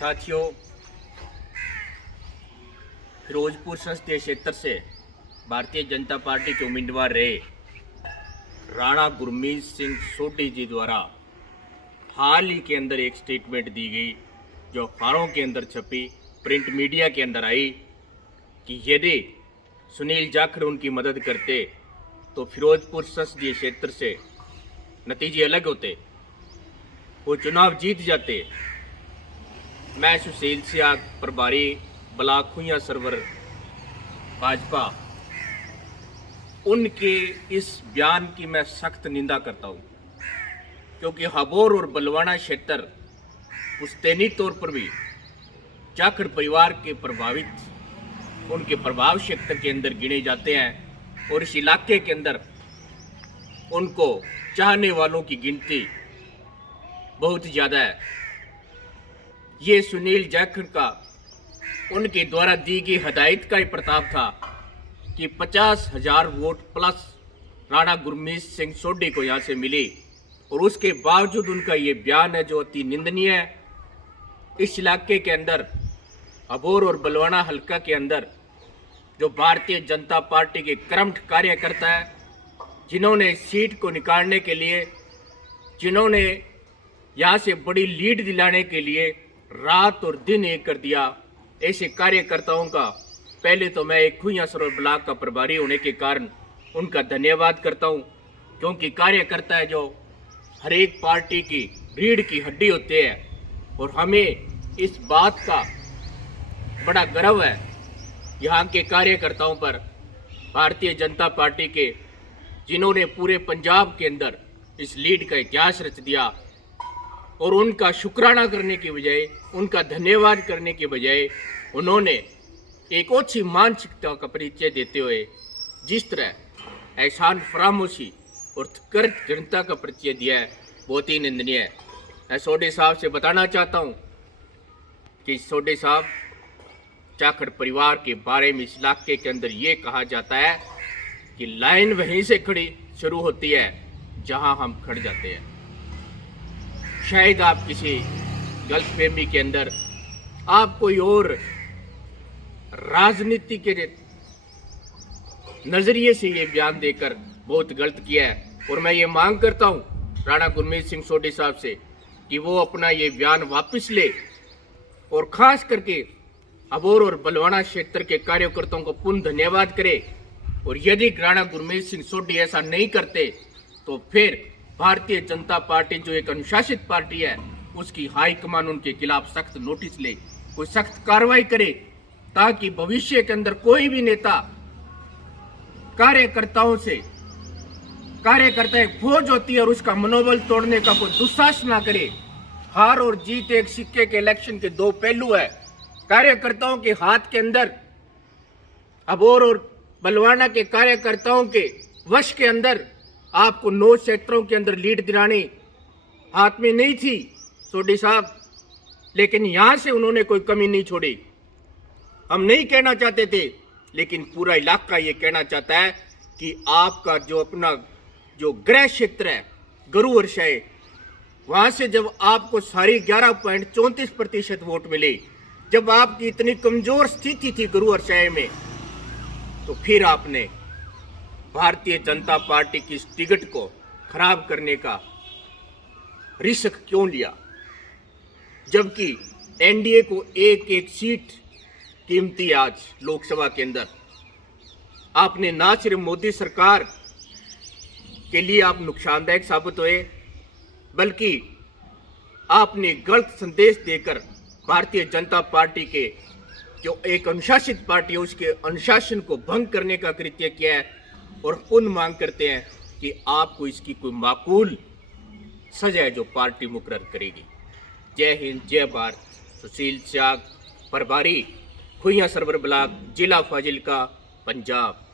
साथियों, फिरोजपुर संसदीय क्षेत्र से भारतीय जनता पार्टी के उम्मीदवार रहे राणा गुरमीत सिंह सोढी जी द्वारा हाल ही के अंदर एक स्टेटमेंट दी गई, जो अखबारों के अंदर छपी, प्रिंट मीडिया के अंदर आई, कि यदि सुनील जाखड़ उनकी मदद करते तो फिरोजपुर संसदीय क्षेत्र से नतीजे अलग होते, वो चुनाव जीत जाते। मैं सुशील सियाग, प्रभारी ब्लॉक खुइयां सरवर भाजपा, उनके इस बयान की मैं सख्त निंदा करता हूं, क्योंकि हबोर और बलवाना क्षेत्र पुश्तैनी तौर पर भी जाखड़ परिवार के प्रभावित उनके प्रभाव क्षेत्र के अंदर गिने जाते हैं और इस इलाके के अंदर उनको चाहने वालों की गिनती बहुत ज़्यादा है। ये सुनील जाखड़ का उनके द्वारा दी गई हदायत का ही प्रताप था कि 50,000 वोट प्लस राणा गुरमीत सिंह सोढी को यहाँ से मिली, और उसके बावजूद उनका ये बयान है जो अति निंदनीय है। इस इलाके के अंदर अबोर और बलवाना हल्का के अंदर जो भारतीय जनता पार्टी के कर्मठ कार्यकर्ता है, जिन्होंने सीट को निकालने के लिए, जिन्होंने यहाँ से बड़ी लीड दिलाने के लिए रात और दिन एक कर दिया, ऐसे कार्यकर्ताओं का पहले तो मैं एक खुइयां सरवर ब्लॉक का प्रभारी होने के कारण उनका धन्यवाद करता हूँ, क्योंकि कार्यकर्ता है जो हर एक पार्टी की रीढ़ की हड्डी होते हैं, और हमें इस बात का बड़ा गर्व है यहाँ के कार्यकर्ताओं पर, भारतीय जनता पार्टी के, जिन्होंने पूरे पंजाब के अंदर इस लीड का इतिहास रच दिया। और उनका शुक्राना करने की बजाय, उनका धन्यवाद करने के बजाय, उन्होंने एक अच्छी मानसिकता का परिचय देते हुए जिस तरह एहसान फरामोशी और कर्ज जनता का परिचय दिया है, बहुत ही निंदनीय है। मैं सोढी साहब से बताना चाहता हूँ कि सोढी साहब, जाखड़ परिवार के बारे में इस इलाके के अंदर ये कहा जाता है कि लाइन वहीं से खड़ी शुरू होती है जहां हम खड़ जाते हैं। शायद आप किसी गलतफहमी के अंदर, आप कोई और राजनीति के नजरिए से ये बयान देकर बहुत गलत किया है, और मैं ये मांग करता हूं राणा गुरमीत सिंह सोढी साहब से कि वो अपना ये बयान वापस ले, और खास करके अबोर और बलवाना क्षेत्र के कार्यकर्ताओं को पुनः धन्यवाद करे। और यदि राणा गुरमीत सिंह सोढी ऐसा नहीं करते तो फिर भारतीय जनता पार्टी जो एक अनुशासित पार्टी है, उसकी हाईकमान उनके खिलाफ सख्त नोटिस ले, कोई सख्त कार्रवाई करे, ताकि भविष्य के अंदर कोई भी नेता कार्यकर्ता एक फौज होती है और उसका मनोबल तोड़ने का कोई दुस्साहस ना करे। हार और जीत एक सिक्के के इलेक्शन के दो पहलू है। कार्यकर्ताओं के हाथ के अंदर, अबोर और बलवाना के कार्यकर्ताओं के वश के अंदर आपको 9 क्षेत्रों के अंदर लीड दिलानी हाथ में नहीं थी सोढी साहब, लेकिन यहां से उन्होंने कोई कमी नहीं छोड़ी। हम नहीं कहना चाहते थे, लेकिन पूरा इलाका ये कहना चाहता है कि आपका जो अपना जो गृह क्षेत्र है गुरुवर शाह, वहां से जब आपको सारी 11.34% वोट मिले, जब आपकी इतनी कमजोर स्थिति थी गुरुवर शाह में, तो फिर आपने भारतीय जनता पार्टी की इस टिकट को खराब करने का रिस्क क्यों लिया, जबकि एनडीए को एक एक सीट कीमती है। आज लोकसभा के अंदर आपने ना सिर्फ मोदी सरकार के लिए आप नुकसानदायक साबित हुए, बल्कि आपने गलत संदेश देकर भारतीय जनता पार्टी के जो एक अनुशासित पार्टी है उसके अनुशासन को भंग करने का कृत्य किया है, और पुनः मांग करते हैं कि आपको इसकी कोई माकूल सजा है जो पार्टी मुकर्रर करेगी। जय हिंद, जय भारत। सुशील सियाग, प्रभारी खुइयां सरवर ब्लॉक, जिला फाजिल्का, पंजाब।